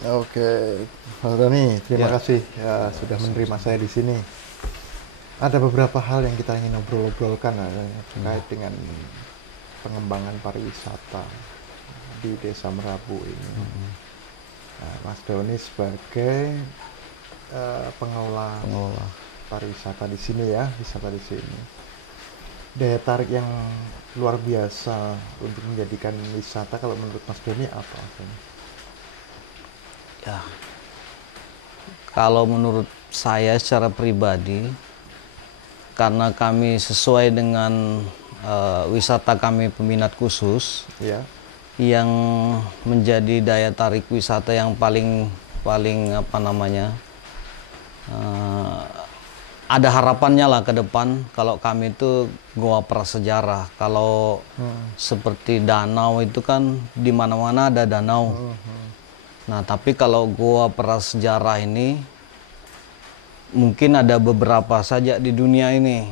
Oke, Mas Roni, terima Ya, kasih ya, sudah menerima saya di sini. Ada beberapa hal yang kita ingin obrol-obrolkan terkait dengan pengembangan pariwisata di Desa Merabu ini. Nah, Mas Doni sebagai pengelola pengelola. pariwisata di sini ya, wisata di sini. Daya tarik yang luar biasa untuk menjadikan wisata kalau menurut Mas Doni apa? Ya, kalau menurut saya secara pribadi, karena kami sesuai dengan wisata kami peminat khusus, Ya, yang menjadi daya tarik wisata yang paling paling apa namanya eh, ada harapannya lah ke depan. Kalau kami itu goa prasejarah. Kalau seperti danau itu kan di mana-mana ada danau. Nah, tapi kalau goa prasejarah ini mungkin ada beberapa saja di dunia ini.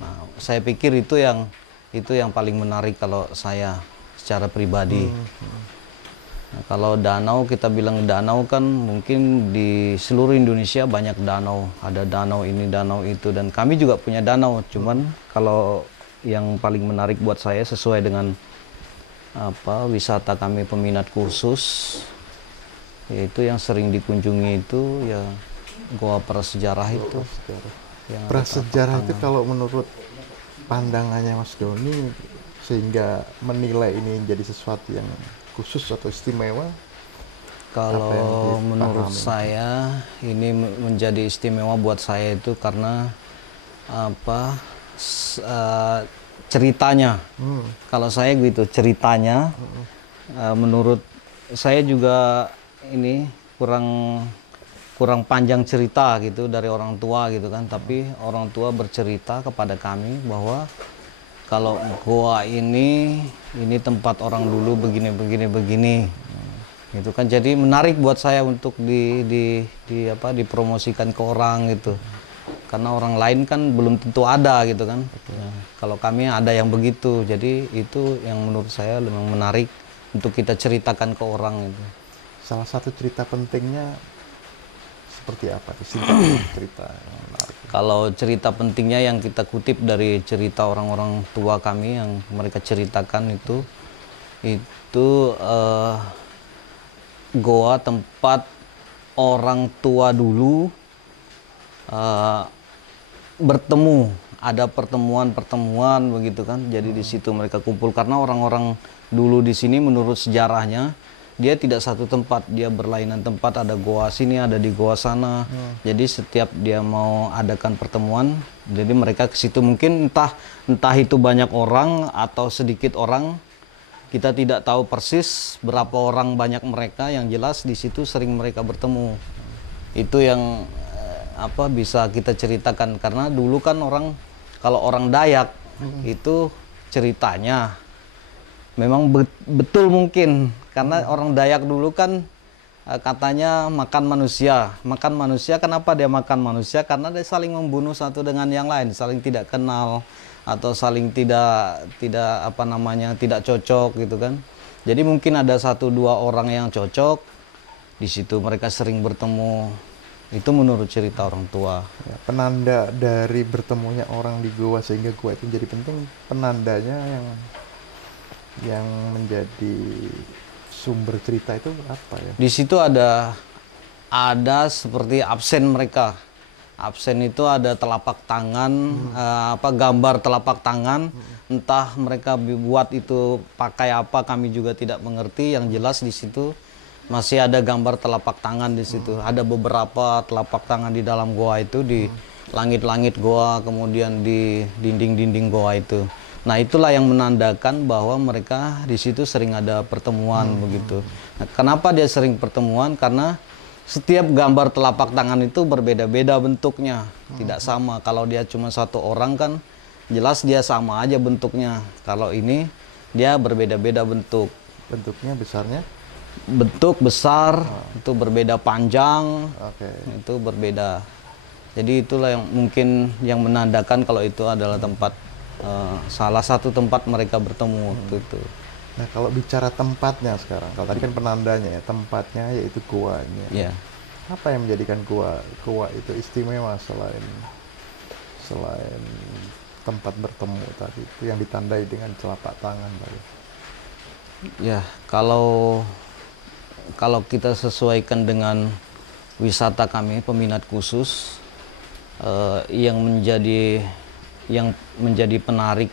Nah, saya pikir itu yang paling menarik kalau saya secara pribadi. Nah, kalau danau, kita bilang danau kan mungkin di seluruh Indonesia banyak danau. Ada danau ini, danau itu, dan kami juga punya danau. Cuman kalau yang paling menarik buat saya sesuai dengan apa wisata kami peminat khusus, yaitu yang sering dikunjungi itu ya Goa Prasejarah itu. prasejarah. Yang ada telapak Prasejarah itu tangan. kalau menurut pandangannya Mas Doni sehingga menilai ini menjadi sesuatu yang khusus atau istimewa, apa yang Kalau menurut dipahami? saya ini menjadi istimewa buat saya itu karena apa ceritanya. Kalau saya gitu ceritanya, menurut saya juga ini kurang kurang panjang cerita gitu dari orang tua gitu kan. Tapi orang tua bercerita kepada kami bahwa kalau goa ini tempat orang dulu begini begini begini. Gitu kan, jadi menarik buat saya untuk di apa dipromosikan ke orang gitu, karena orang lain kan belum tentu ada gitu kan. Nah, kalau kami ada yang begitu, jadi itu yang menurut saya memang menarik untuk kita ceritakan ke orang itu. Salah satu cerita pentingnya seperti apa? Singkat cerita yang menarik. Kalau cerita pentingnya yang kita kutip dari cerita orang-orang tua kami yang mereka ceritakan itu goa tempat orang tua dulu eh, bertemu, ada pertemuan-pertemuan begitu kan. Jadi di situ mereka kumpul karena orang-orang dulu di sini menurut sejarahnya dia tidak satu tempat, dia berlainan tempat, ada goa sini, ada di goa sana. Jadi setiap dia mau adakan pertemuan, jadi mereka ke situ, mungkin entah entah itu banyak orang atau sedikit orang. Kita tidak tahu persis berapa orang banyak mereka, yang jelas di situ sering mereka bertemu. Itu yang apa bisa kita ceritakan, karena dulu kan orang kalau orang Dayak itu ceritanya memang betul mungkin karena orang Dayak dulu kan katanya makan manusia. Makan manusia, kenapa dia makan manusia? Karena dia saling membunuh satu dengan yang lain, saling tidak kenal atau saling tidak tidak apa namanya tidak cocok gitu kan. Jadi mungkin ada satu dua orang yang cocok, di situ mereka sering bertemu. Itu menurut cerita orang tua. Ya, penanda dari bertemunya orang di goa sehingga goa itu menjadi penting, penandanya yang menjadi sumber cerita itu apa ya? Di situ ada seperti absen mereka. Absen itu ada telapak tangan, apa gambar telapak tangan, entah mereka buat itu pakai apa kami juga tidak mengerti. Yang jelas di situ masih ada gambar telapak tangan di situ. Ada beberapa telapak tangan di dalam goa itu, di langit-langit goa, kemudian di dinding-dinding goa itu. Nah, itulah yang menandakan bahwa mereka di situ sering ada pertemuan begitu. Nah, kenapa dia sering pertemuan? Karena setiap gambar telapak tangan itu berbeda-beda bentuknya, tidak sama. Kalau dia cuma satu orang kan jelas dia sama aja bentuknya. Kalau ini dia berbeda-beda bentuk. Bentuknya besarnya? Bentuk besar, itu berbeda panjang, Oke. itu berbeda. Jadi itulah yang mungkin yang menandakan kalau itu adalah tempat salah satu tempat mereka bertemu waktu itu. Nah, kalau bicara tempatnya sekarang, kalau tadi kan penandanya ya, tempatnya yaitu goanya. Ya. Apa yang menjadikan goa itu istimewa selain selain tempat bertemu tadi itu yang ditandai dengan telapak tangan tadi? Ya, kalau kita sesuaikan dengan wisata kami peminat khusus, yang menjadi penarik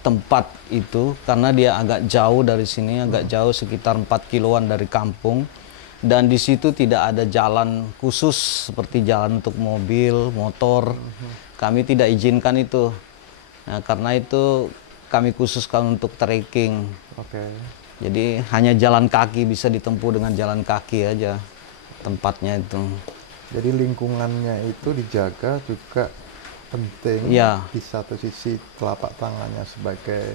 tempat itu karena dia agak jauh dari sini, agak jauh sekitar 4 kiloan dari kampung, dan di situ tidak ada jalan khusus seperti jalan untuk mobil, motor. Kami tidak izinkan itu. Nah, karena itu kami khususkan untuk trekking. Oke. Jadi hanya jalan kaki, bisa ditempuh dengan jalan kaki aja tempatnya itu. Jadi lingkungannya itu dijaga juga penting. Ya. Di satu sisi telapak tangannya sebagai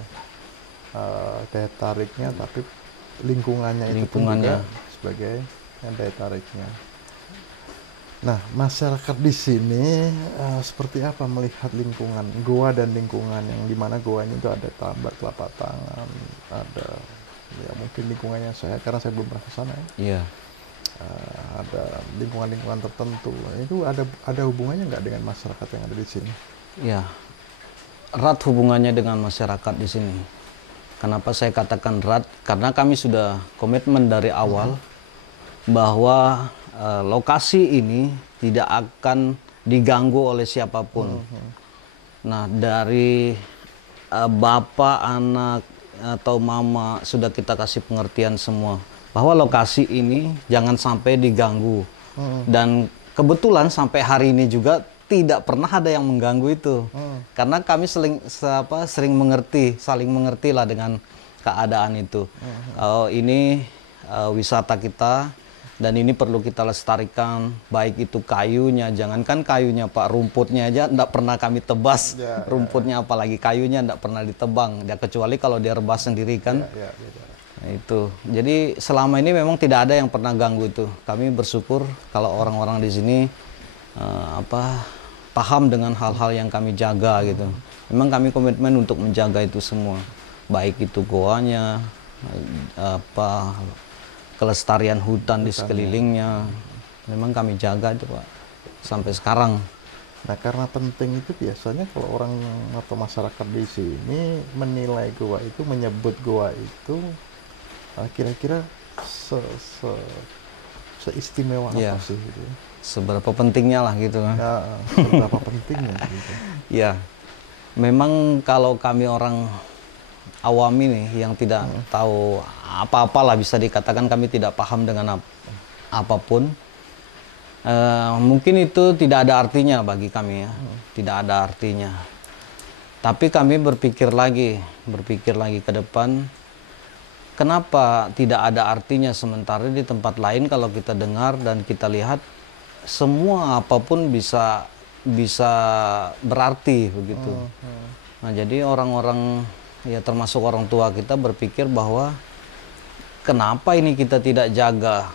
daya tariknya, tapi lingkungannya itu pun juga sebagai daya tariknya. Nah, masyarakat di sini seperti apa melihat lingkungan goa dan lingkungan yang dimana goanya itu ada tambak telapak tangan, ada ya mungkin lingkungannya saya karena saya belum pernah ke sana ya. Iya. Ada lingkungan-lingkungan tertentu. Itu ada hubungannya nggak dengan masyarakat yang ada di sini? Ya, erat hubungannya dengan masyarakat di sini. Kenapa saya katakan erat? Karena kami sudah komitmen dari awal bahwa lokasi ini tidak akan diganggu oleh siapapun. Nah, dari bapak, anak, atau mama sudah kita kasih pengertian semua bahwa lokasi ini jangan sampai diganggu. Dan kebetulan sampai hari ini juga tidak pernah ada yang mengganggu itu. Karena kami sering mengerti, saling mengerti lah dengan keadaan itu. Ini wisata kita dan ini perlu kita lestarikan, baik itu kayunya, jangankan kayunya Pak, rumputnya aja tidak pernah kami tebas. Rumputnya apalagi kayunya tidak pernah ditebang, ya, kecuali kalau dia rebas sendiri kan. Nah, itu. Jadi selama ini memang tidak ada yang pernah ganggu itu. Kami bersyukur kalau orang-orang di sini paham dengan hal-hal yang kami jaga gitu. Memang kami komitmen untuk menjaga itu semua, baik itu goanya, kelestarian hutan di sekelilingnya. Memang kami jaga itu Pak sampai sekarang. Nah, karena penting itu biasanya kalau orang atau masyarakat di sini menilai goa itu, menyebut goa itu kira-kira seistimewa apa sih gitu? Seberapa pentingnya lah gitu. Ya, seberapa pentingnya gitu. Ya, memang kalau kami orang awam ini yang tidak tahu apa-apalah, bisa dikatakan kami tidak paham dengan apapun, mungkin itu tidak ada artinya bagi kami ya, tidak ada artinya. Tapi kami berpikir lagi ke depan, kenapa tidak ada artinya sementara di tempat lain kalau kita dengar dan kita lihat semua apapun bisa berarti begitu. Nah, jadi orang-orang ya termasuk orang tua kita berpikir bahwa kenapa ini kita tidak jaga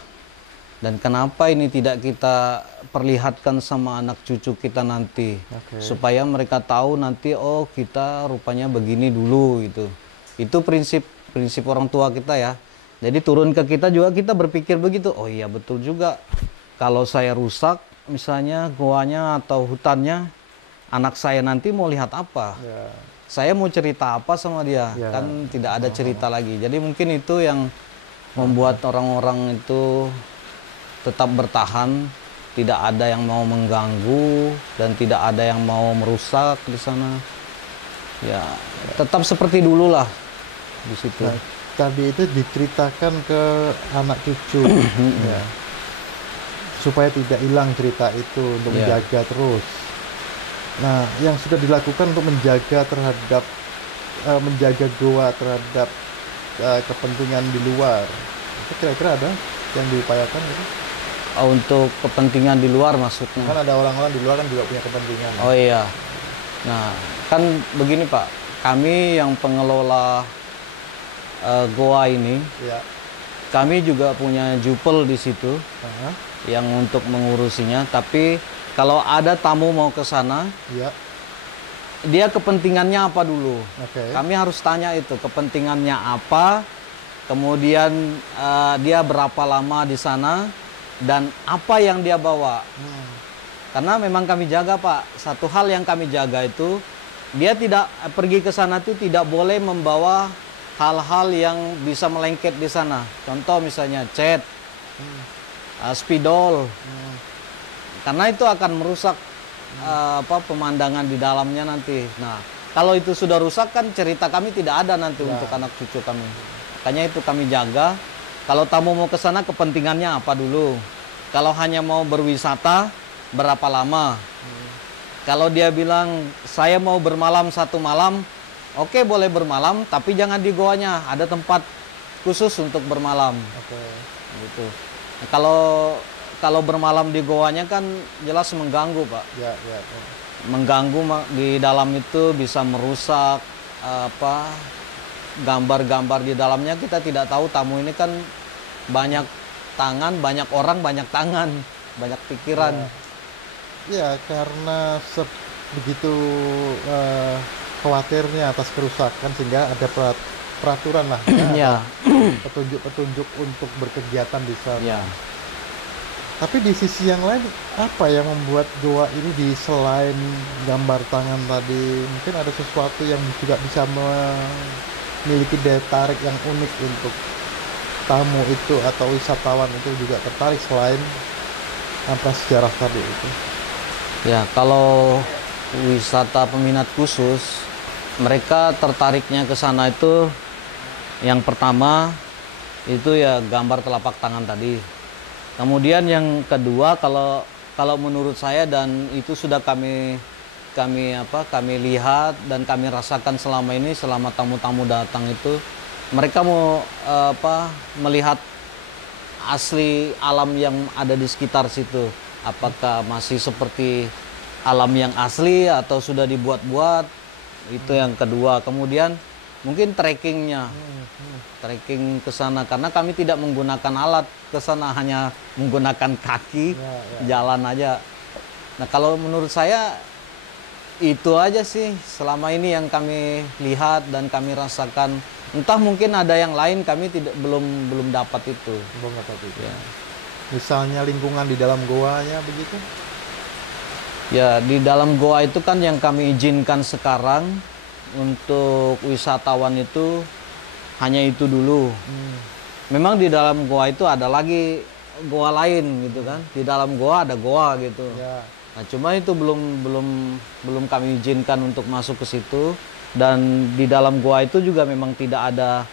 dan kenapa ini tidak kita perlihatkan sama anak cucu kita nanti, supaya mereka tahu nanti oh kita rupanya begini dulu gitu. Itu prinsip orang tua kita ya. Jadi turun ke kita juga kita berpikir begitu. Oh iya betul juga. Kalau saya rusak misalnya goanya atau hutannya, anak saya nanti mau lihat apa? Saya mau cerita apa sama dia? Kan tidak ada cerita lagi. Jadi mungkin itu yang membuat orang-orang itu tetap bertahan, tidak ada yang mau mengganggu dan tidak ada yang mau merusak di sana. Ya, tetap seperti dulu lah di situ. Nah, tadi itu diceritakan ke anak cucu ya, supaya tidak hilang cerita itu, untuk menjaga terus. Nah, yang sudah dilakukan untuk menjaga terhadap menjaga goa terhadap kepentingan di luar, itu kira-kira ada yang diupayakan gitu? Untuk kepentingan di luar maksudnya? Kan ada orang-orang di luar kan juga punya kepentingan. Oh iya. Nah, kan begini Pak, kami yang pengelola goa ini, kami juga punya jupel di situ yang untuk mengurusinya. Tapi kalau ada tamu mau ke sana, dia kepentingannya apa dulu? Kami harus tanya itu kepentingannya apa, kemudian dia berapa lama di sana, dan apa yang dia bawa. Karena memang kami jaga, Pak. Satu hal yang kami jaga itu, dia tidak pergi ke sana itu tidak boleh membawa hal-hal yang bisa melengket di sana. Contoh misalnya cat, spidol, karena itu akan merusak pemandangan di dalamnya nanti. Nah, kalau itu sudah rusak kan cerita kami tidak ada nanti untuk anak cucu kami. Makanya itu kami jaga. Kalau tamu mau ke sana kepentingannya apa dulu? Kalau hanya mau berwisata berapa lama? Kalau dia bilang saya mau bermalam 1 malam, oke, boleh bermalam, tapi jangan di goanya. Ada tempat khusus untuk bermalam. Gitu. Nah, kalau bermalam di goanya kan jelas mengganggu, Pak. Mengganggu di dalam itu bisa merusak gambar-gambar di dalamnya. Kita tidak tahu, tamu ini kan banyak tangan, banyak orang, banyak tangan, banyak pikiran. Ya, karena begitu khawatirnya atas kerusakan sehingga ada peraturan lah, ya, petunjuk-petunjuk untuk berkegiatan di sana. Ya. Tapi di sisi yang lain, apa yang membuat goa ini selain gambar tangan tadi, mungkin ada sesuatu yang juga bisa memiliki daya tarik yang unik untuk tamu itu atau wisatawan itu juga tertarik selain sejarah tadi itu? Ya, kalau wisata peminat khusus, mereka tertariknya ke sana itu yang pertama itu ya gambar telapak tangan tadi. Kemudian yang kedua, kalau menurut saya, dan itu sudah kami lihat dan kami rasakan selama ini, selama tamu-tamu datang itu, mereka mau melihat asli alam yang ada di sekitar situ. Apakah masih seperti alam yang asli atau sudah dibuat-buat? Itu yang kedua. Kemudian mungkin trekkingnya, trekking ke sana, karena kami tidak menggunakan alat ke sana, hanya menggunakan kaki, jalan aja. Nah, kalau menurut saya itu aja sih selama ini yang kami lihat dan kami rasakan. Entah mungkin ada yang lain, kami belum dapat itu. Belum dapat itu. Ya. Misalnya lingkungan di dalam goanya begitu? Ya, di dalam goa itu kan yang kami izinkan sekarang untuk wisatawan itu hanya itu dulu. Memang di dalam goa itu ada lagi goa lain gitu kan. Di dalam goa ada goa gitu. Ya. Nah, cuma itu belum kami izinkan untuk masuk ke situ. Dan di dalam goa itu juga memang tidak ada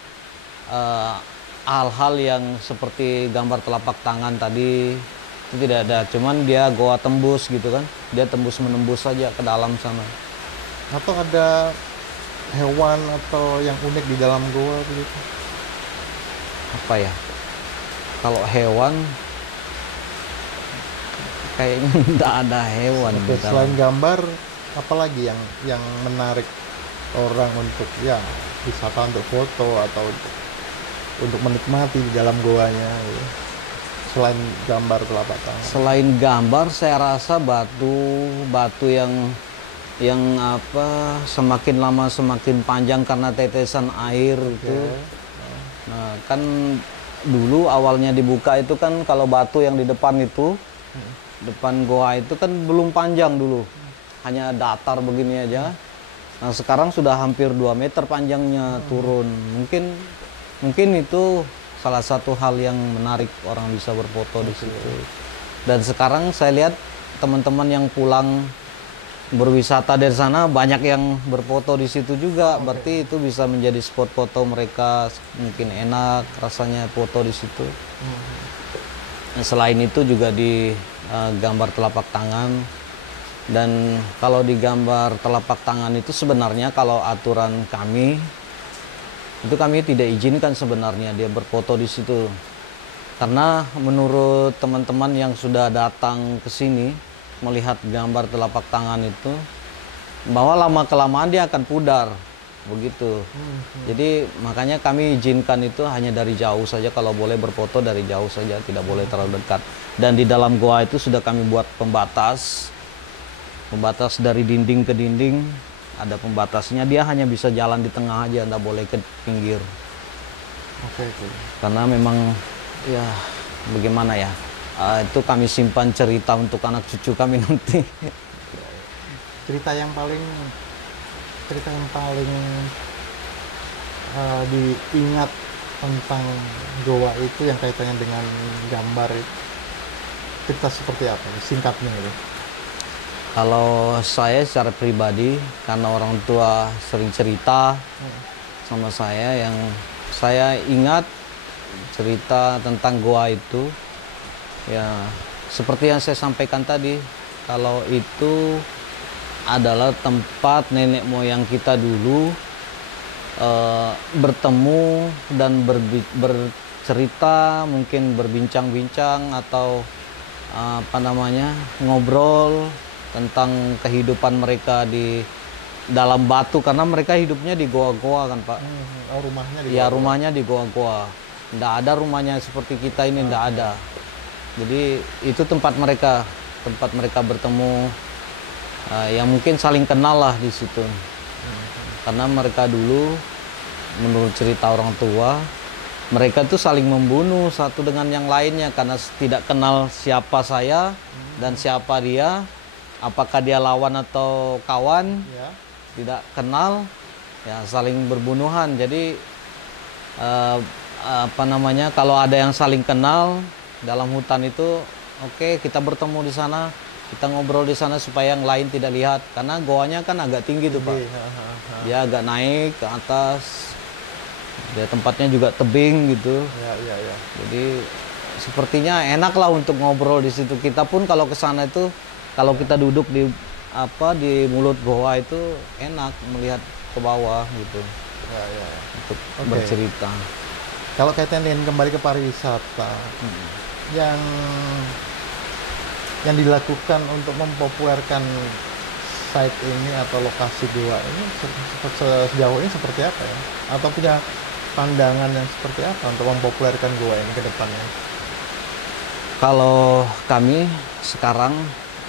hal-hal yang seperti gambar telapak tangan tadi, itu tidak ada. Cuman dia goa tembus gitu kan, dia menembus saja ke dalam sana. Atau ada hewan atau yang unik di dalam goa begitu? Apa ya? Kalau hewan kayaknya tidak ada hewan. Selain gambar, apalagi yang menarik orang untuk ya wisata, untuk foto atau untuk menikmati di dalam goanya gitu. Selain gambar telapak tangan. Selain gambar, saya rasa batu yang semakin lama semakin panjang karena tetesan air itu. Nah, kan dulu awalnya dibuka itu kan kalau batu yang di depan itu, depan goa itu kan belum panjang dulu, hanya datar begini aja. Nah, sekarang sudah hampir 2 meter panjangnya turun. Mungkin itu salah satu hal yang menarik orang bisa berfoto di situ. Dan sekarang saya lihat teman-teman yang pulang berwisata dari sana banyak yang berfoto di situ juga. Berarti itu bisa menjadi spot foto mereka, mungkin enak rasanya foto di situ. Nah, selain itu juga di gambar telapak tangan. Dan kalau di gambar telapak tangan itu sebenarnya kalau aturan kami itu kami tidak izinkan sebenarnya dia berfoto di situ. Karena menurut teman-teman yang sudah datang ke sini melihat gambar telapak tangan itu, bahwa lama-kelamaan dia akan pudar. Begitu. Jadi makanya kami izinkan itu hanya dari jauh saja, kalau boleh berfoto dari jauh saja, tidak boleh terlalu dekat. Dan di dalam goa itu sudah kami buat pembatas dari dinding ke dinding. Ada pembatasnya, dia hanya bisa jalan di tengah aja, nggak boleh ke pinggir. Oke, oke. Karena memang ya bagaimana ya, itu kami simpan cerita untuk anak cucu kami nanti. Cerita yang paling cerita yang paling diingat tentang goa itu yang kaitannya dengan gambar itu, cerita seperti apa singkatnya gitu? Kalau saya secara pribadi, karena orang tua sering cerita sama saya, yang saya ingat cerita tentang goa itu, ya seperti yang saya sampaikan tadi, kalau itu adalah tempat nenek moyang kita dulu bertemu dan bercerita, mungkin berbincang-bincang atau apa namanya, ngobrol tentang kehidupan mereka di dalam batu, karena mereka hidupnya di goa-goa kan Pak. Oh, rumahnya di Ya goa. rumahnya di goa-goa. Nggak ada rumahnya seperti kita ini, nggak ada. Jadi itu tempat mereka bertemu, yang mungkin saling kenal lah di situ. Karena mereka dulu, menurut cerita orang tua, mereka tuh saling membunuh satu dengan yang lainnya karena tidak kenal siapa saya dan siapa dia, apakah dia lawan atau kawan, Ya. tidak kenal, ya saling berbunuhan. Jadi apa namanya, kalau ada yang saling kenal dalam hutan itu, oke, kita bertemu di sana, kita ngobrol di sana supaya yang lain tidak lihat, karena goanya kan agak tinggi tuh Pak. Dia agak naik ke atas, dia tempatnya juga tebing gitu. Ya, ya, ya. Jadi sepertinya enak lah untuk ngobrol di situ. Kita pun kalau ke sana itu, kalau kita duduk di mulut goa itu enak melihat ke bawah gitu Ya, ya, ya. untuk Oke. bercerita. Kalau kaitan dengan kembali ke pariwisata, yang dilakukan untuk mempopulerkan site ini atau lokasi goa ini sejauh ini seperti apa ya? Atau punya pandangan yang seperti apa untuk mempopulerkan goa ini ke depannya? Kalau kami sekarang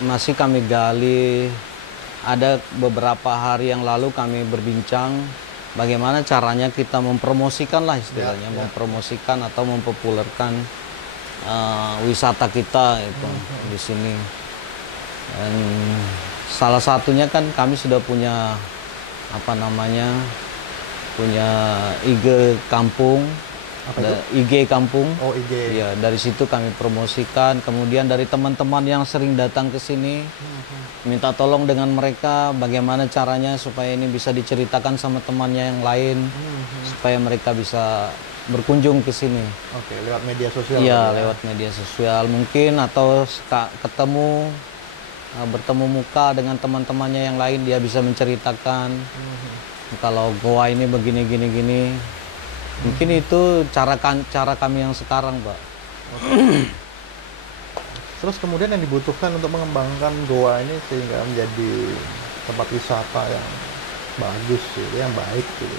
masih kami gali, ada beberapa hari yang lalu kami berbincang bagaimana caranya kita mempromosikan lah istilahnya, mempromosikan atau mempopulerkan wisata kita itu di sini. Dan salah satunya kan kami sudah punya apa namanya, punya IG kampung, IG kampung. Oh, IG. Ya, dari situ kami promosikan. Kemudian dari teman-teman yang sering datang ke sini, minta tolong dengan mereka bagaimana caranya supaya ini bisa diceritakan sama temannya yang lain, supaya mereka bisa berkunjung ke sini. Oke, lewat media sosial. Iya, lewat media sosial mungkin, atau ketemu, bertemu muka dengan teman-temannya yang lain, dia bisa menceritakan kalau goa ini begini gini gini. Mungkin itu cara kami yang sekarang, Pak. Terus kemudian yang dibutuhkan untuk mengembangkan goa ini sehingga menjadi tempat wisata yang bagus, gitu, yang baik, gitu.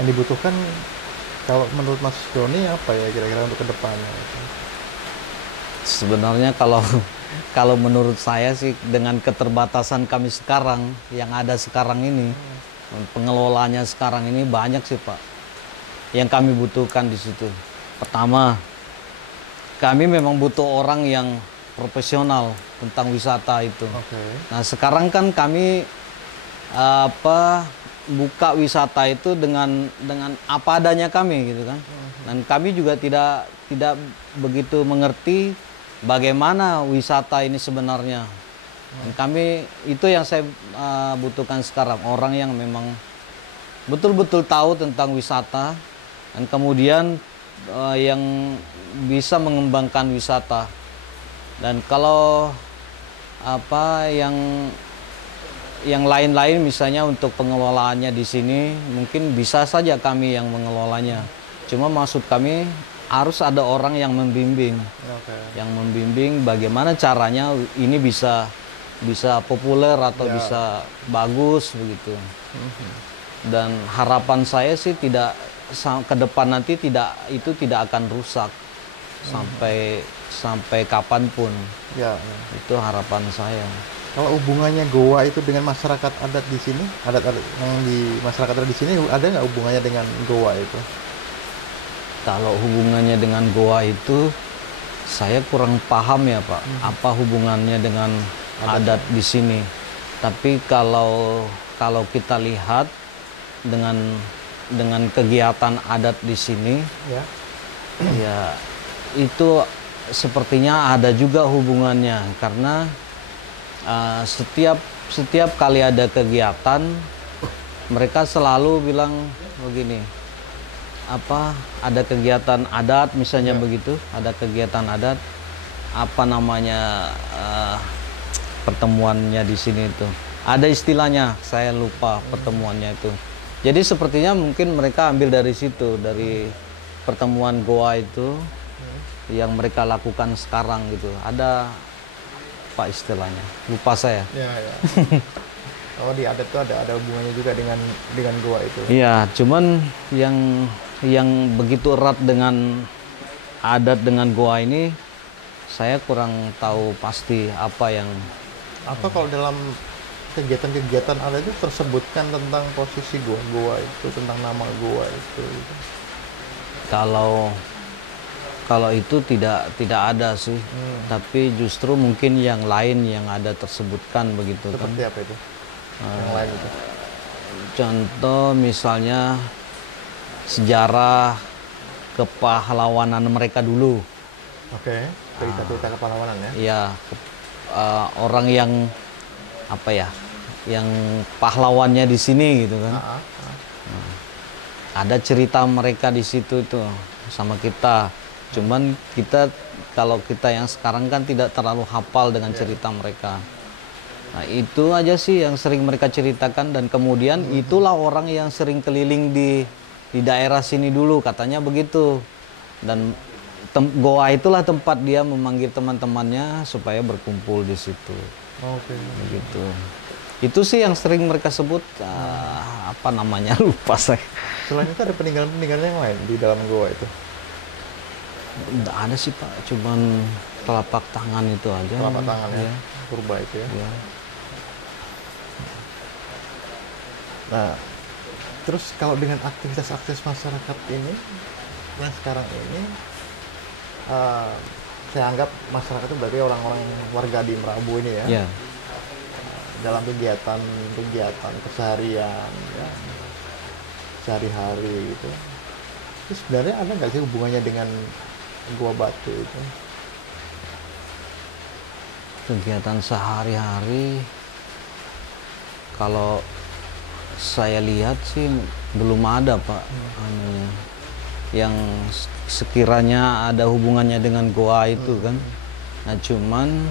Yang dibutuhkan kalau menurut Mas Doni apa ya kira-kira untuk kedepannya? Sebenarnya kalau menurut saya sih, dengan keterbatasan kami sekarang yang ada sekarang ini, pengelolanya sekarang ini banyak sih Pak, yang kami butuhkan di situ. Pertama, kami memang butuh orang yang profesional tentang wisata itu. Nah sekarang kan kami buka wisata itu dengan apa adanya kami gitu kan. Dan kami juga tidak begitu mengerti bagaimana wisata ini sebenarnya. Dan kami itu yang saya butuhkan sekarang, orang yang memang betul-betul tahu tentang wisata, dan kemudian yang bisa mengembangkan wisata. Dan kalau yang lain-lain misalnya untuk pengelolaannya di sini, mungkin bisa saja kami yang mengelolanya. Cuma maksud kami harus ada orang yang membimbing, yang membimbing bagaimana caranya ini bisa populer atau bisa bagus begitu. Dan harapan saya sih ke depan nanti itu tidak akan rusak sampai kapanpun. Ya. Itu harapan saya. Kalau hubungannya goa itu dengan masyarakat adat di sini, adat yang di masyarakat adat di sini, ada nggak hubungannya dengan goa itu? Kalau hubungannya dengan goa itu saya kurang paham ya Pak, apa hubungannya dengan adat di sini. Tapi kalau kita lihat dengan kegiatan adat di sini, Ya. ya itu sepertinya ada juga hubungannya karena setiap kali ada kegiatan mereka selalu bilang begini, apa ada kegiatan adat misalnya begitu, ada kegiatan adat apa namanya pertemuannya di sini itu ada istilahnya, saya lupa pertemuannya itu. Jadi sepertinya mungkin mereka ambil dari situ, dari pertemuan goa itu yang mereka lakukan sekarang gitu. Ada apa istilahnya? Lupa saya. Ya, ya. Oh, di adat itu ada hubungannya juga dengan goa itu. Iya, cuman yang begitu erat dengan adat dengan goa ini saya kurang tahu pasti apa yang Kalau dalam kegiatan-kegiatan adat itu tersebutkan tentang posisi goa itu, tentang nama goa itu gitu. Kalau itu tidak ada sih, tapi justru mungkin yang lain yang ada tersebutkan begitu kan. Seperti apa itu? Yang lain itu. Contoh misalnya sejarah kepahlawanan mereka dulu. Oke, cerita-cerita kepahlawanan ya. Ya, orang yang apa ya, yang pahlawannya di sini gitu kan. Ada cerita mereka di situ tuh sama kita. Cuman kalau kita yang sekarang kan tidak terlalu hafal dengan cerita mereka. Nah, itu aja sih yang sering mereka ceritakan dan kemudian itulah orang yang sering keliling di daerah sini dulu katanya begitu. Dan goa itulah tempat dia memanggil teman-temannya supaya berkumpul di situ. Oke. Begitu. Itu sih yang sering mereka sebut apa namanya lupa saya. Selain itu ada peninggalan-peninggalan yang lain di dalam goa itu? Nggak ada sih Pak, cuman telapak tangan itu aja. Telapak tangan ya, Ya. purba itu ya. Ya. Nah, terus kalau dengan aktivitas masyarakat ini, yang sekarang ini, saya anggap masyarakat itu berarti orang-orang warga di Merabu ini ya, Ya. dalam kegiatan keseharian, ya, sehari-hari gitu. Terus sebenarnya ada nggak sih hubungannya dengan Gua Batu itu? Kegiatan sehari-hari kalau saya lihat sih belum ada Pak anunya yang sekiranya ada hubungannya dengan goa itu kan. Nah cuman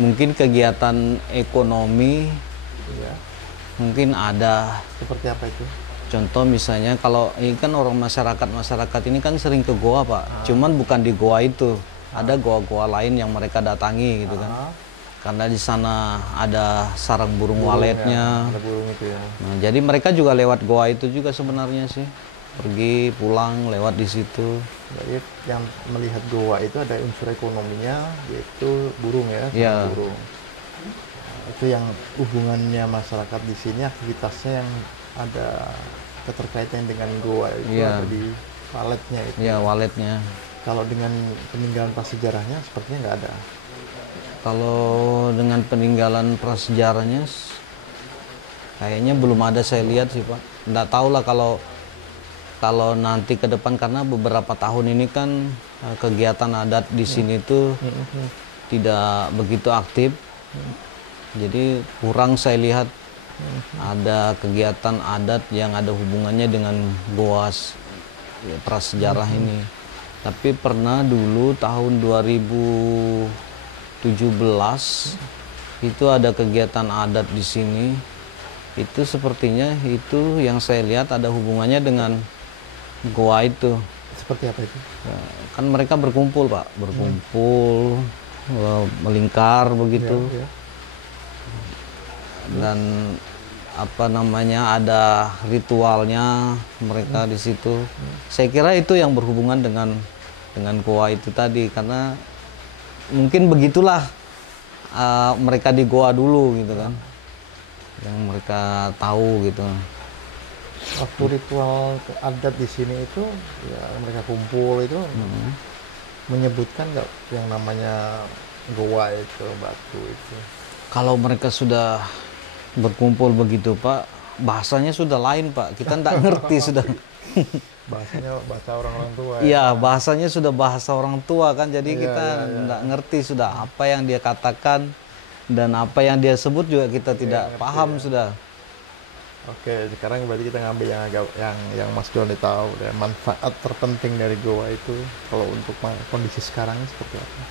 mungkin kegiatan ekonomi Ya, mungkin ada. seperti apa itu? Contoh misalnya kalau ini kan orang masyarakat ini kan sering ke goa Pak, cuman bukan di goa itu, ada goa-goa lain yang mereka datangi gitu kan. Karena di sana ada sarang burung waletnya. Ada burung itu ya. Nah, jadi mereka juga lewat goa itu juga sebenarnya sih. Pergi pulang lewat di situ. Jadi yang melihat goa itu ada unsur ekonominya, yaitu burung ya, Iya. burung. Itu yang hubungannya masyarakat di sini, aktivitasnya yang ada keterkaitan dengan goa itu Iya. ada di waletnya itu. Ya waletnya. Kalau dengan peninggalan prasejarahnya sepertinya nggak ada. Kalau dengan peninggalan prasejarahnya kayaknya belum ada saya lihat sih Pak. Nggak tahu lah kalau nanti ke depan karena beberapa tahun ini kan kegiatan adat di sini tuh tidak begitu aktif. Jadi kurang saya lihat ada kegiatan adat yang ada hubungannya dengan goa prasejarah ini. Tapi pernah dulu tahun 2017 itu ada kegiatan adat di sini. Itu sepertinya itu yang saya lihat ada hubungannya dengan goa itu. Seperti apa itu? Ya, kan mereka berkumpul Pak, berkumpul melingkar begitu. Ya, ya. Dan apa namanya ada ritualnya mereka di situ. Saya kira itu yang berhubungan dengan goa itu tadi karena mungkin begitulah mereka di goa dulu gitu kan, yang mereka tahu gitu. Waktu ritual adat di sini itu, ya mereka kumpul itu menyebutkan nggak yang namanya goa itu, batu itu. Kalau mereka sudah berkumpul begitu Pak, bahasanya sudah lain Pak. Kita nggak ngerti sudah. Bahasanya bahasa orang-orang tua ya. Iya, bahasanya sudah bahasa orang tua kan. Jadi Iya, kita iya, iya. nggak ngerti sudah apa yang dia katakan dan apa yang dia sebut juga kita tidak ngerti paham ya. sudah. Oke, sekarang berarti kita ngambil yang agak yang Mas Doni tahu deh, manfaat terpenting dari goa itu kalau untuk kondisi sekarang ini seperti apa?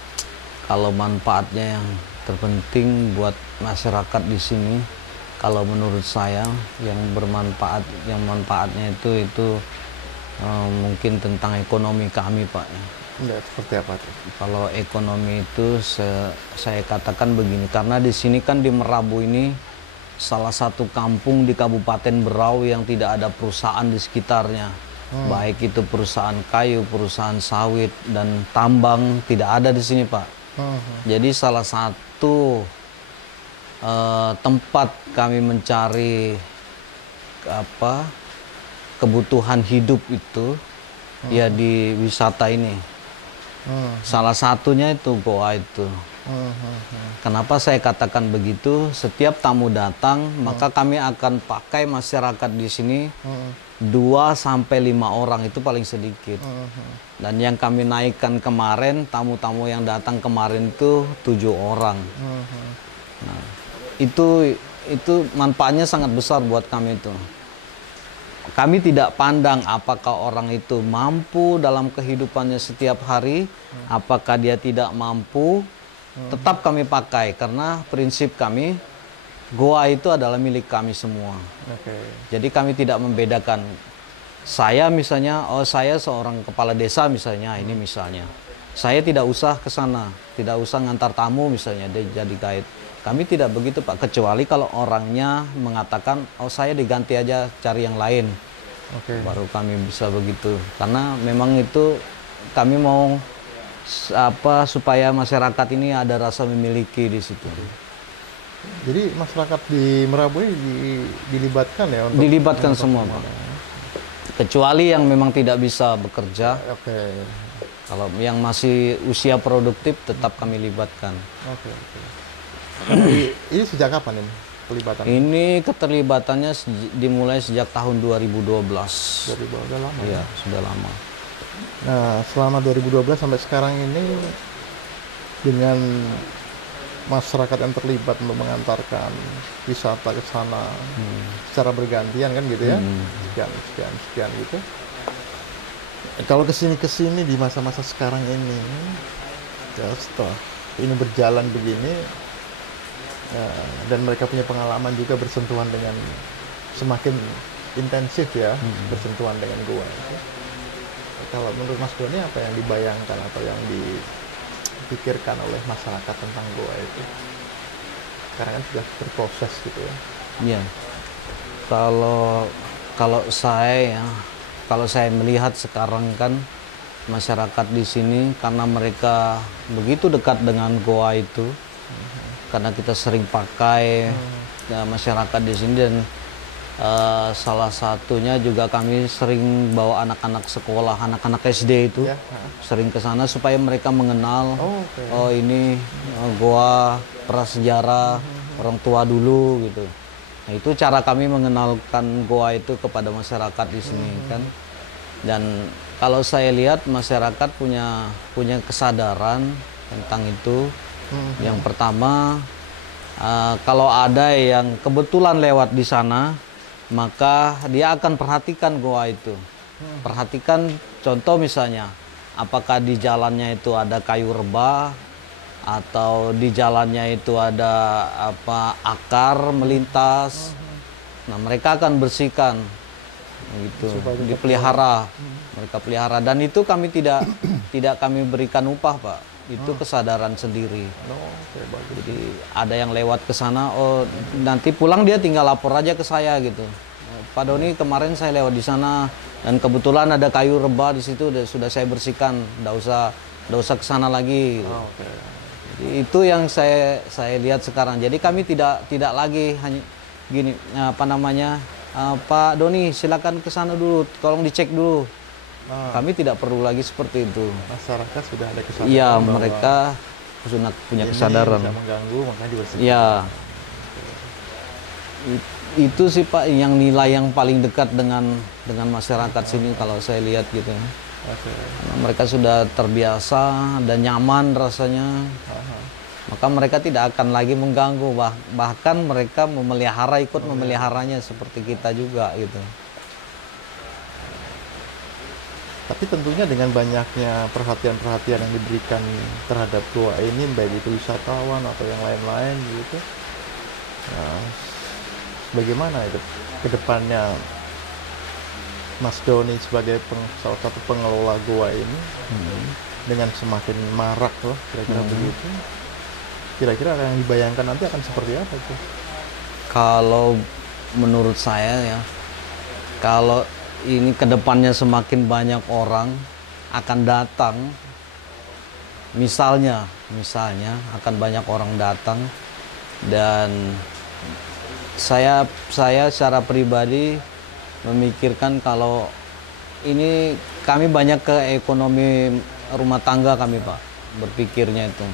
Kalau manfaatnya yang terpenting buat masyarakat di sini, kalau menurut saya yang bermanfaat, yang manfaatnya itu mungkin tentang ekonomi kami Pak. Enggak, seperti apa tuh? Kalau ekonomi itu saya katakan begini, karena di sini kan di Merabu ini salah satu kampung di Kabupaten Berau yang tidak ada perusahaan di sekitarnya. Baik itu perusahaan kayu, perusahaan sawit, dan tambang tidak ada di sini Pak. Jadi salah satu tempat kami mencari kebutuhan hidup itu ya di wisata ini. Salah satunya itu goa itu. Kenapa saya katakan begitu? Setiap tamu datang, maka kami akan pakai masyarakat di sini 2 sampai 5 orang itu paling sedikit. Dan yang kami naikkan kemarin, tamu-tamu yang datang kemarin itu 7 orang. Nah, itu manfaatnya sangat besar buat kami itu. Kami tidak pandang apakah orang itu mampu dalam kehidupannya setiap hari, apakah dia tidak mampu, tetap kami pakai karena prinsip kami goa itu adalah milik kami semua. Jadi kami tidak membedakan. Saya misalnya, saya seorang kepala desa misalnya, ini misalnya. Saya tidak usah ke sana, tidak usah ngantar tamu misalnya jadi guide. Kami tidak begitu Pak, kecuali kalau orangnya mengatakan, saya diganti aja cari yang lain. Baru kami bisa begitu. Karena memang itu kami mau supaya masyarakat ini ada rasa memiliki di situ. Jadi masyarakat di Merabu ini dilibatkan ya? Dilibatkan semua Pak. Kecuali yang memang tidak bisa bekerja. Kalau yang masih usia produktif tetap kami libatkan. Ini sejak kapan ini pelibatan? Ini keterlibatannya dimulai sejak tahun 2012. Udah lama. Iya, sudah lama. Nah, selama 2012 sampai sekarang ini dengan masyarakat yang terlibat untuk mengantarkan wisata ke sana secara bergantian kan gitu ya, sekian gitu. Kalau kesini di masa-masa sekarang ini, ya setelah ini berjalan begini, dan mereka punya pengalaman juga bersentuhan dengan semakin intensif ya, bersentuhan dengan goa itu. Kalau menurut Mas Doni apa yang dibayangkan atau yang dipikirkan oleh masyarakat tentang goa itu? Sekarang kan sudah berproses gitu ya. Iya. Kalau saya melihat sekarang kan masyarakat di sini karena mereka begitu dekat dengan goa itu, karena kita sering pakai masyarakat di sini dan salah satunya juga kami sering bawa anak-anak sekolah, anak-anak SD itu sering ke sana supaya mereka mengenal ini goa prasejarah orang tua dulu gitu. Nah, itu cara kami mengenalkan goa itu kepada masyarakat di sini kan. Dan kalau saya lihat masyarakat punya kesadaran tentang itu. Yang pertama, kalau ada yang kebetulan lewat di sana, maka dia akan perhatikan goa itu. Perhatikan contoh misalnya, apakah di jalannya itu ada kayu rebah, atau di jalannya itu ada akar melintas. Nah, mereka akan bersihkan gitu, dipelihara. Mereka pelihara dan itu kami tidak kami berikan upah Pak. Itu kesadaran sendiri. Jadi ada yang lewat ke sana, nanti pulang dia tinggal lapor aja ke saya gitu. Pak Doni kemarin saya lewat di sana dan kebetulan ada kayu rebah di situ, sudah saya bersihkan, nggak usah ke sana lagi. Gitu. Jadi itu yang saya lihat sekarang. Jadi kami tidak lagi hanya gini Pak Doni silakan ke sana dulu, tolong dicek dulu. Kami tidak perlu lagi seperti itu. Masyarakat sudah ada kesadaran Iya, bahwa mereka sudah punya ini kesadaran. bisa mengganggu, makanya dibersihkan. Ya, itu sih Pak yang nilai yang paling dekat dengan masyarakat sini kalau saya lihat gitu. Oke. Karena mereka sudah terbiasa dan nyaman rasanya, maka mereka tidak akan lagi mengganggu. Bahkan mereka ikut memeliharanya seperti kita juga gitu. Tapi tentunya dengan banyaknya perhatian-perhatian yang diberikan terhadap goa ini, baik itu wisatawan atau yang lain-lain gitu, nah, bagaimana itu ke depannya Mas Doni sebagai salah satu pengelola goa ini, dengan semakin marak loh kira-kira begitu, kira-kira yang dibayangkan nanti akan seperti apa tuh? Kalau menurut saya ya, kalau ini kedepannya semakin banyak orang akan datang, misalnya akan banyak orang datang, dan saya secara pribadi memikirkan kalau ini kami banyak ke ekonomi rumah tangga kami Pak, berpikirnya itu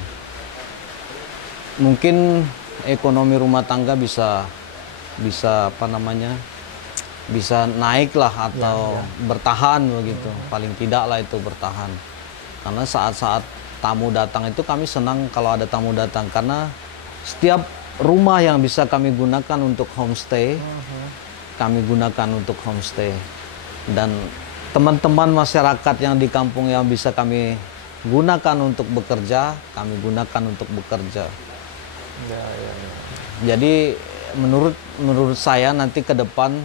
mungkin ekonomi rumah tangga bisa apa namanya, bisa naik lah atau bertahan begitu, paling tidak lah itu bertahan. Karena saat-saat tamu datang itu kami senang kalau ada tamu datang, karena setiap rumah yang bisa kami gunakan untuk homestay, kami gunakan untuk homestay. Dan teman-teman masyarakat yang di kampung yang bisa kami gunakan untuk bekerja, kami gunakan untuk bekerja. Jadi menurut saya nanti ke depan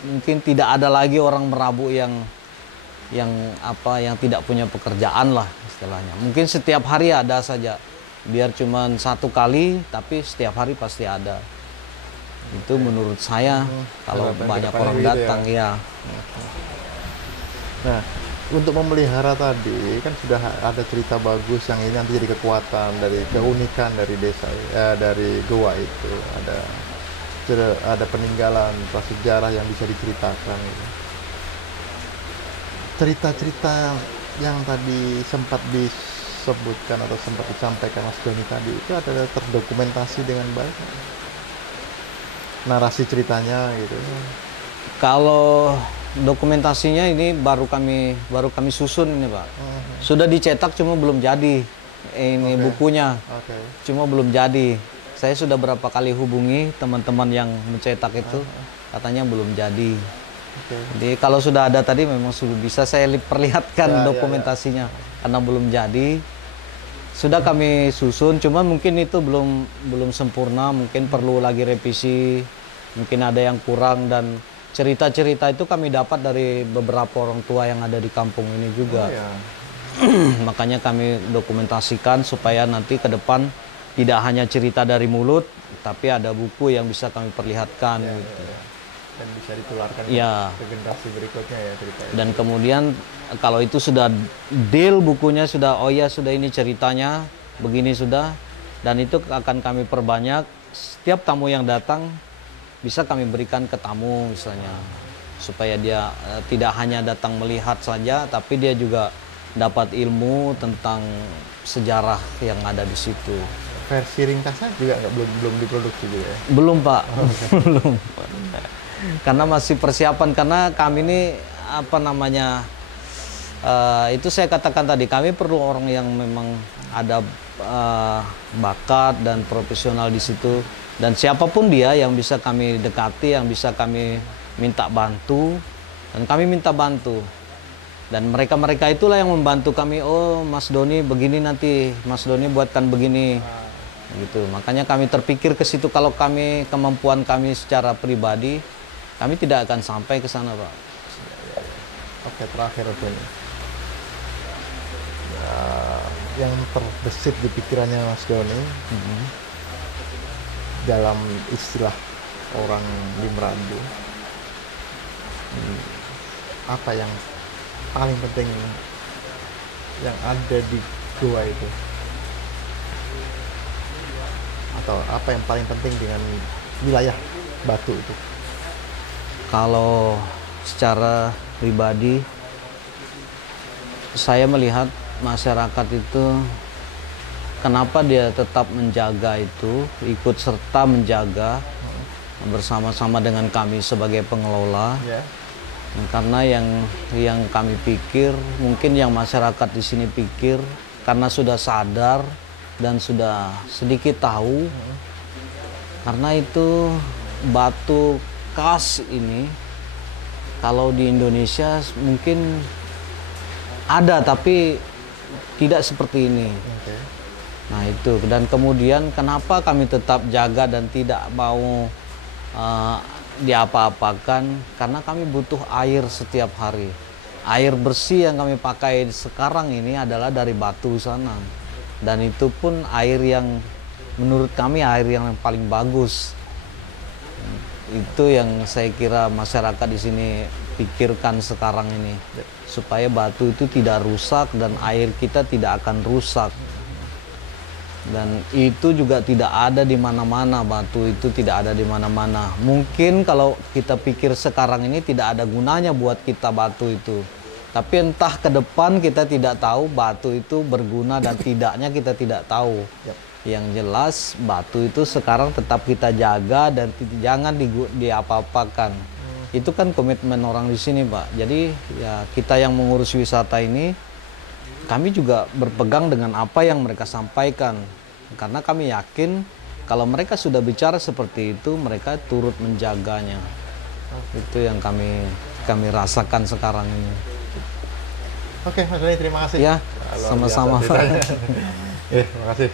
mungkin tidak ada lagi orang Merabu yang tidak punya pekerjaan lah istilahnya. Mungkin setiap hari ada saja, biar cuman satu kali, tapi setiap hari pasti ada. Itu menurut saya kalau banyak orang gitu datang ya. Nah, untuk memelihara tadi kan sudah ada cerita bagus yang ini nanti jadi kekuatan dari keunikan dari desa, dari goa itu ada peninggalan prasejarah yang bisa diceritakan gitu. Cerita-cerita yang tadi sempat disebutkan atau sempat disampaikan Mas Doni tadi itu ada terdokumentasi dengan baik, narasi ceritanya gitu. Kalau dokumentasinya ini baru kami susun ini Pak. Sudah dicetak cuma belum jadi. Ini bukunya. Cuma belum jadi. Saya sudah berapa kali hubungi teman-teman yang mencetak itu, katanya belum jadi. Jadi kalau sudah ada tadi memang sudah bisa saya perlihatkan dokumentasinya. Karena belum jadi, sudah kami susun, cuma mungkin itu belum sempurna, mungkin perlu lagi revisi, mungkin ada yang kurang, dan cerita-cerita itu kami dapat dari beberapa orang tua yang ada di kampung ini juga. Makanya kami dokumentasikan supaya nanti ke depan tidak hanya cerita dari mulut, tapi ada buku yang bisa kami perlihatkan. Gitu. Dan bisa ditularkan ke generasi berikutnya ya ceritanya. Dan kemudian kalau itu sudah deal bukunya, sudah sudah ini ceritanya, begini sudah, dan itu akan kami perbanyak. Setiap tamu yang datang bisa kami berikan ke tamu misalnya, supaya dia tidak hanya datang melihat saja, tapi dia juga dapat ilmu tentang sejarah yang ada di situ. Versi ringkasnya juga belum diproduksi juga ya? Belum Pak, belum. Karena masih persiapan, karena kami ini apa namanya, itu saya katakan tadi, kami perlu orang yang memang ada bakat dan profesional di situ, dan siapapun dia yang bisa kami dekati, yang bisa kami minta bantu, dan kami minta bantu. Dan mereka itulah yang membantu kami. Oh Mas Doni begini, nanti Mas Doni buatkan begini. Gitu. Makanya kami terpikir ke situ. Kalau kemampuan kami secara pribadi, kami tidak akan sampai ke sana, Pak. Oke, terakhir Doni. Yang terbesit di pikirannya Mas Doni, dalam istilah orang di Merandu, apa yang paling penting yang ada di goa itu, atau apa yang paling penting dengan wilayah Batu itu? Kalau secara pribadi, saya melihat masyarakat itu kenapa dia tetap menjaga itu, ikut serta menjaga bersama-sama dengan kami sebagai pengelola. Ya. Karena yang kami pikir, mungkin yang masyarakat di sini pikir, karena sudah sadar dan sudah sedikit tahu, karena itu batu khas ini, kalau di Indonesia mungkin ada tapi tidak seperti ini. Oke. Nah itu, dan kemudian kenapa kami tetap jaga dan tidak mau diapa-apakan, karena kami butuh air setiap hari. Air bersih yang kami pakai sekarang ini adalah dari batu sana, dan itu pun air yang menurut kami air yang paling bagus. Itu yang saya kira masyarakat di sini pikirkan sekarang ini, supaya batu itu tidak rusak dan air kita tidak akan rusak. Dan itu juga tidak ada di mana-mana, batu itu tidak ada di mana-mana. Mungkin kalau kita pikir sekarang ini tidak ada gunanya buat kita batu itu. Tapi entah ke depan kita tidak tahu batu itu berguna dan tidaknya kita tidak tahu. Yang jelas batu itu sekarang tetap kita jaga dan jangan diapa-apakan. Itu kan komitmen orang di sini, Pak. Jadi ya kita yang mengurus wisata ini, kami juga berpegang dengan apa yang mereka sampaikan, karena kami yakin kalau mereka sudah bicara seperti itu, mereka turut menjaganya. Itu yang kami rasakan sekarang ini. Oke, Mas Doni, terima kasih. Ya, Luar sama-sama. biasa ceritanya. Terima kasih.